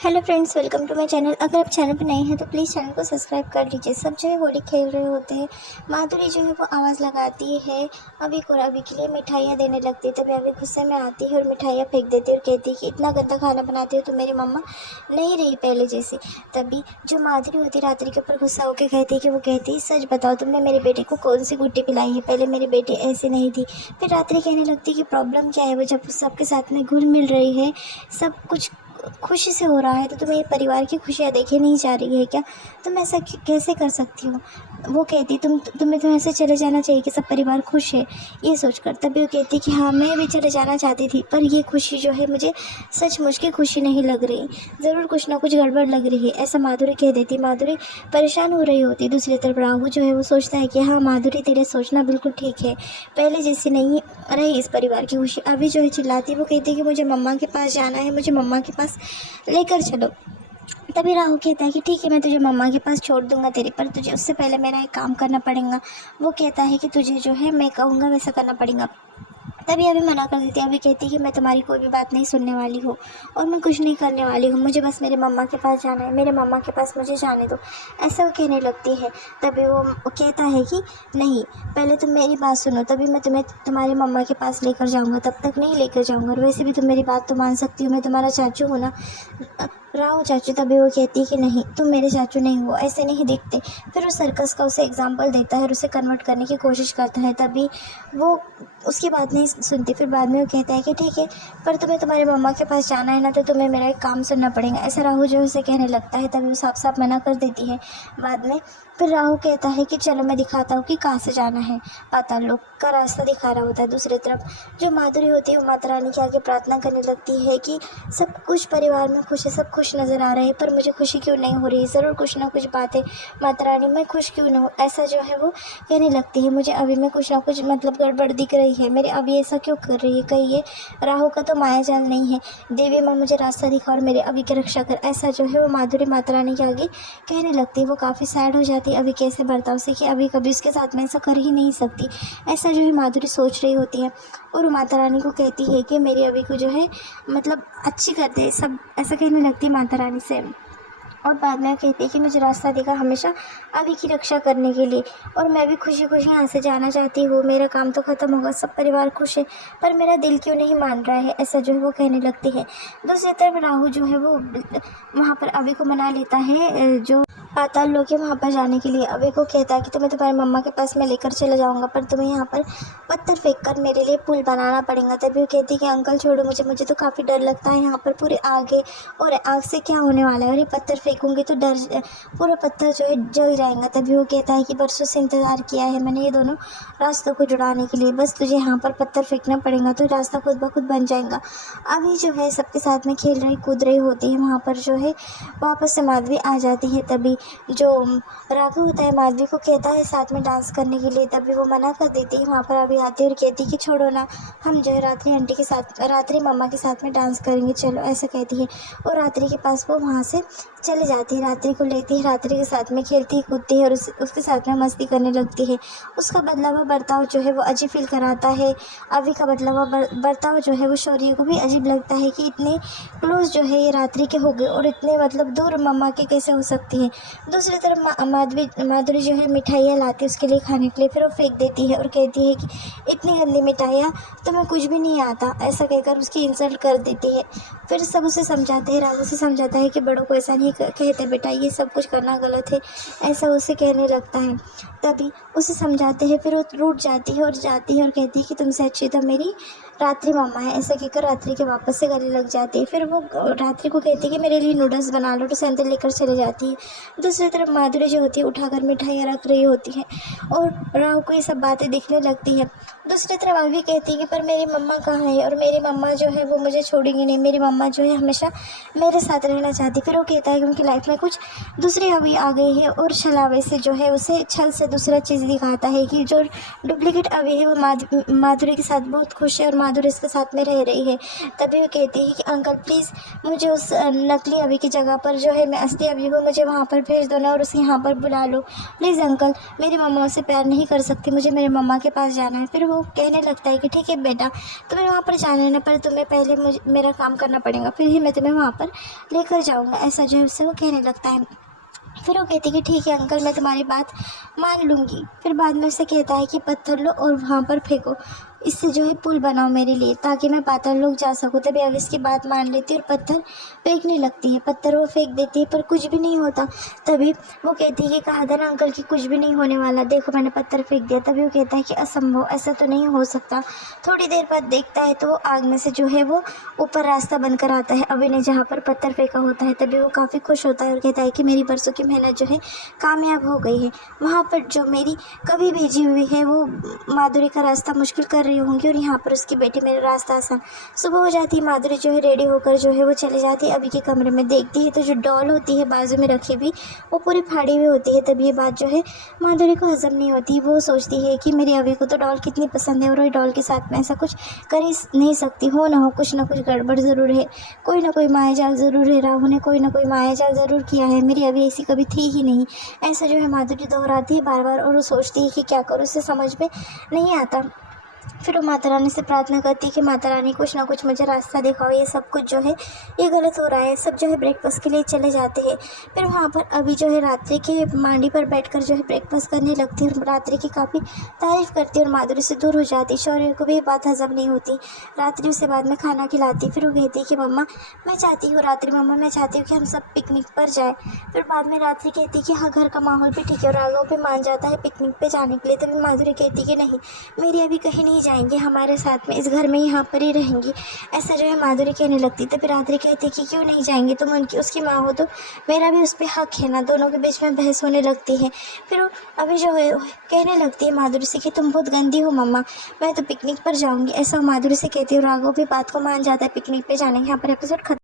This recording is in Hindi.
Hello friends, welcome to my channel. अगर आप चैनल पर नए हैं तो प्लीज़ चैनल को सब्सक्राइब कर लीजिए। सब जो है होली खेल रहे होते हैं। माधुरी जो है वो आवाज़ लगाती है अभी को, अभी के लिए मिठाइयाँ देने लगती है। तभी अभी गुस्से में आती है और मिठाइयाँ फेंक देती है और कहती है कि इतना गंदा खाना बनाती हो तो मेरी मम्मा नहीं रही पहले जैसी। तभी जो माधुरी होती है रात्रि के ऊपर गुस्सा होकर कहती है कि वो कहती है, सच बताओ तुमने मेरे बेटे को कौन सी गुड्डी पिलाई है? पहले मेरी बेटी ऐसी नहीं थी। फिर रात्रि कहने लगती है कि प्रॉब्लम क्या है? वो जब सबके साथ में घुल मिल रही है, सब कुछ खुशी से हो रहा है, तो तुम्हें ये परिवार की खुशियाँ देखी नहीं जा रही है क्या? तुम ऐसा कैसे कर सकती हो? वो कहती तुम्हें तो ऐसे चले जाना चाहिए कि सब परिवार खुश है, ये सोचकर। तभी वो कहती कि हाँ, मैं भी चले जाना चाहती थी, पर ये खुशी जो है मुझे सचमुच की खुशी नहीं लग रही। ज़रूर कुछ ना कुछ गड़बड़ लग रही है, ऐसा माधुरी कह देती। माधुरी परेशान हो रही होती। दूसरी तरफ राहु जो है वो सोचता है कि हाँ माधुरी, तेरे सोचना बिल्कुल ठीक है, पहले जैसी नहीं रही इस परिवार की खुशी। अभी जो है चिल्लाती, वो कहती है कि मुझे मम्मा के पास जाना है, मुझे मम्मा के पास लेकर चलो। तभी राहु कहता है कि ठीक है, मैं तुझे मम्मा के पास छोड़ दूंगा तेरी, पर तुझे उससे पहले मेरा एक काम करना पड़ेगा। वो कहता है कि तुझे जो है मैं कहूँगा वैसा करना पड़ेगा। तभी अभी मना कर देती है। अभी कहती है कि मैं तुम्हारी कोई भी बात नहीं सुनने वाली हूँ और मैं कुछ नहीं करने वाली हूँ, मुझे बस मेरे मम्मा के पास जाना है, मेरे मम्मा के पास मुझे जाने दो, ऐसा वो कहने लगती है। तभी वो कहता है कि नहीं, पहले तुम मेरी बात सुनो, तभी मैं तुम्हें तुम्हारे मम्मा के पास लेकर जाऊँगा, तब तक नहीं लेकर जाऊँगा। और वैसे भी तुम मेरी बात तो मान सकती हो, मैं तुम्हारा चाचू हूँ ना, राहु चाचू। तभी वो कहती है कि नहीं, तुम मेरे चाचू नहीं हो, ऐसे नहीं दिखते। फिर वो सर्कस का उसे एग्जाम्पल देता है और उसे कन्वर्ट करने की कोशिश करता है। तभी वो उसकी बात नहीं सुनती। फिर बाद में वो कहता है कि ठीक है, पर तुम्हें तुम्हारे मम्मा के पास जाना है ना, तो तुम्हें मेरा एक काम सुनना पड़ेगा, ऐसा राहु जो उसे कहने लगता है। तभी वो साफ साफ मना कर देती है बाद में। फिर राहु कहता है कि चलो मैं दिखाता हूँ कि कहाँ से जाना है। पाताल लोक का रास्ता दिखा रहा होता है। दूसरी तरफ जो माधुरी होती है वो माता रानी के आगे प्रार्थना करने लगती है कि सब कुछ परिवार में खुश है, सब खुश नज़र आ रहे हैं, पर मुझे खुशी क्यों नहीं हो रही? ज़रूर कुछ ना कुछ बात है माता रानी, मैं खुश क्यों ना हूँ? ऐसा जो है वो कहने लगती है। मुझे अभी में कुछ ना कुछ मतलब गड़बड़ दिख रही है, मेरे अभी ऐसा क्यों कर रही है? कहीं ये राहु का तो माया जाल नहीं है? देवी माँ मुझे रास्ता दिखा और मेरे अभी की रक्षा कर, ऐसा जो है वो माधुरी माता रानी के आगे कहने लगती है। वो काफ़ी सैड हो जाती है अभी कैसे बर्ताव से, कि अभी कभी उसके साथ में ऐसा कर ही नहीं सकती, ऐसा जो है माधुरी सोच रही होती है। और माता रानी को कहती है कि मेरी अभी को जो है मतलब अच्छी कर दे, सब ऐसा कहने लगती है माता रानी से। और बाद में कहती है कि मुझे रास्ता दिखा हमेशा अभी की रक्षा करने के लिए, और मैं भी खुशी खुशी यहाँ से जाना चाहती हूँ, मेरा काम तो ख़त्म होगा, सब परिवार खुश है, पर मेरा दिल क्यों नहीं मान रहा है? ऐसा जो है वो कहने लगती है। दूसरी तरफ राहु जो है वो वहाँ पर अभी को मना लेता है, जो पाताल लोक है वहाँ पर जाने के लिए। अभी को कहता है कि तुम्हें तुम्हारे मम्मा के पास मैं लेकर चला जाऊँगा, पर तुम्हें यहाँ पर पत्थर फेंक कर मेरे लिए पुल बनाना पड़ेगा। तभी वो कहती है कि अंकल छोड़ो मुझे तो काफ़ी डर लगता है, यहाँ पर पूरे आग है और आग से क्या होने वाला है, और ये पत्थर फेंकूंगी तो पूरा पत्थर जो है जल जाएगा। तभी वो कहता है कि बरसों से इंतज़ार किया है मैंने ये दोनों रास्तों को जुड़ाने के लिए, बस तुझे यहाँ पर पत्थर फेंकना पड़ेगा तो रास्ता खुद ब खुद बन जाएगा। अभी जो है सबके साथ में खेल रही कूद रही होती है, वहाँ पर जो है वापस से माधवी आ जाती है। तभी जो राघव होता है माधवी को कहता है साथ में डांस करने के लिए, तभी वो मना कर देती है। वहाँ पर अभी आती है और कहती है कि छोड़ो ना, हम जो है रात्रि आंटी के साथ, रात्रि मम्मा के साथ में डांस करेंगे, चलो, ऐसा कहती है। और रात्रि के पास वो वहाँ से चले जाती है, रात्रि को लेती है, रात्रि के साथ में खेलती कूदती है और उसके साथ में मस्ती करने लगती है। उसका बदला हुआ बर्ताव जो है वो अजीब फील कराता है। अभी का बदला हुआ बर्ताव जो है वो शौर्य को भी अजीब लगता है कि इतने क्लोज जो है ये रात्रि के हो गए और इतने मतलब दूर मम्मा के कैसे हो सकती है। दूसरी तरफ माधुरी जो है मिठाइयाँ लाती है उसके लिए खाने के लिए, फिर वो फेंक देती है और कहती है कि इतनी गंदी मिठाइयाँ, तुम्हें कुछ भी नहीं आता, ऐसा कहकर उसकी इंसल्ट कर देती है। फिर सब उसे समझाते हैं, राघव उसे समझाता है कि बड़ों को ऐसा नहीं कहते बेटा, ये सब कुछ करना गलत है, ऐसा उसे कहने लगता है। तभी उसे समझाते हैं, फिर वो रूठ जाती है और जाती है और कहती है कि तुमसे अच्छी तो मेरी रात्रि मम्मा है, ऐसा कहकर रात्रि के वापस से गले लग जाती है। फिर वो रात्रि को कहती है कि मेरे लिए नूडल्स बना लो, तो सैंडल लेकर चले जाती है। दूसरी तरफ माधुरी जो होती है उठाकर मिठाइयाँ रख रही होती है और राव को ये सब बातें दिखने लगती है। दूसरी तरफ अभी कहती है कि पर मेरी मम्मा कहाँ है, और मेरी मम्मा जो है वो मुझे छोड़ेंगी नहीं, मेरी मम्मा जो है हमेशा मेरे साथ रहना चाहती। फिर वो कहता है कि उनकी लाइफ में कुछ दूसरी अभी आ गई है और छलावे से जो है उसे छल से दूसरा चीज़ दिखाता है कि जो डुप्लीकेट अभी है वो माधुरी के साथ बहुत खुश है और माधुरी इसके साथ में रह रही है। तभी वो कहती है कि अंकल प्लीज़ मुझे उस नकली अभी की जगह पर जो है मैं असली अभी हूँ, मुझे वहाँ पर भेज दो ना और उसे यहाँ पर बुला लो प्लीज़ अंकल, मेरी मम्मा उससे प्यार नहीं कर सकती, मुझे मेरे मम्मा के पास जाना है। फिर वो कहने लगता है कि ठीक है बेटा, तुम्हें वहाँ पर जाना है ना, पर तुम्हें पहले मुझे मेरा काम करना पड़ेगा, फिर ही मैं तुम्हें वहाँ पर लेकर जाऊँगा। ऐसा जो है उससे वो कहने लगता है। फिर वो कहती है कि ठीक है अंकल, मैं तुम्हारी बात मान लूँगी। फिर बाद में उससे कहता है कि पत्थर लो और वहाँ पर फेंको, इससे जो है पुल बनाओ मेरे लिए ताकि मैं पाताल लोक जा सकूँ। तभी अब इसकी बात मान लेती है और पत्थर फेंकने लगती है। पत्थर वो फेंक देती है पर कुछ भी नहीं होता। तभी वो कहती है कि कहा था ना अंकल कि कुछ भी नहीं होने वाला, देखो मैंने पत्थर फेंक दिया। तभी वो कहता है कि असंभव, ऐसा तो नहीं हो सकता। थोड़ी देर बाद देखता है तो वो आग में से जो है वो ऊपर रास्ता बनकर आता है अभी ने जहाँ पर पत्थर फेंका होता है। तभी वो काफ़ी खुश होता है और कहता है कि मेरी बरसों की मेहनत जो है कामयाब हो गई है। वहाँ पर जो मेरी कभी भेजी हुई है वो माधुरी का रास्ता मुश्किल कर रही होंगी और यहाँ पर उसकी बेटी मेरा रास्ता आसान। सुबह हो जाती है, माधुरी जो है रेडी होकर जो है वो चली जाती है अभी के कमरे में। देखती है तो जो डॉल होती है बाजू में रखी हुई वो पूरी फाड़ी हुई होती है। तब ये बात जो है माधुरी को हजम नहीं होती। वो सोचती है कि मेरे अभी को तो डॉल कितनी पसंद है और वही डॉल के साथ में ऐसा कुछ कर ही नहीं सकती। हो ना हो कुछ ना कुछ गड़बड़ ज़रूर है, कोई ना कोई मायाजाल ज़रूर है, राहु ने कोई ना कोई मायाजाल ज़रूर किया है, मेरी अभी ऐसी कभी थी ही नहीं। ऐसा जो है माधुरी दोहराती है बार बार और वो सोचती है कि क्या करूँ, उसे समझ में नहीं आता। फिर वो माता रानी से प्रार्थना करती है कि माता रानी कुछ ना कुछ मुझे रास्ता दिखाओ, ये सब कुछ जो है ये गलत हो रहा है। सब जो है ब्रेकफास्ट के लिए चले जाते हैं। फिर वहाँ पर अभी जो है रात्रि के मांडी पर बैठकर जो है ब्रेकफास्ट करने लगती है और रात्रि की काफ़ी तारीफ़ करती है और माधुरी से दूर हो जाती है। शौर्य को भी ये बात हजम नहीं होती। रात्रि उसे बाद में खाना खिलाती। फिर वो कहती है कि मम्मा मैं चाहती हूँ, रात्रि मम्मा मैं चाहती हूँ कि हम सब पिकनिक पर जाएँ। फिर बाद में रात्रि कहती है कि हाँ घर का माहौल भी ठीक है और राघव भी मान जाता है पिकनिक पर जाने के लिए। तभी माधुरी कहती है कि नहीं, मेरी अभी कहीं नहीं जाएंगे, हमारे साथ में इस घर में यहाँ पर ही रहेंगी। ऐसा जो है माधुरी कहने लगती। तो फिर रात्रि कहती कि क्यों नहीं जाएंगे, तुम उनकी उसकी माँ हो तो मेरा भी उस पर हक है ना। दोनों के बीच में बहस होने लगती है। फिर अभी जो है कहने लगती है माधुरी से कि तुम बहुत गंदी हो मम्मा, मैं तो पिकनिक पर जाऊँगी। ऐसा माधुरी से कहती है और राघव भी बात को मान जाता है पिकनिक पे जाने। यहाँ पर एपिसोड खत्म।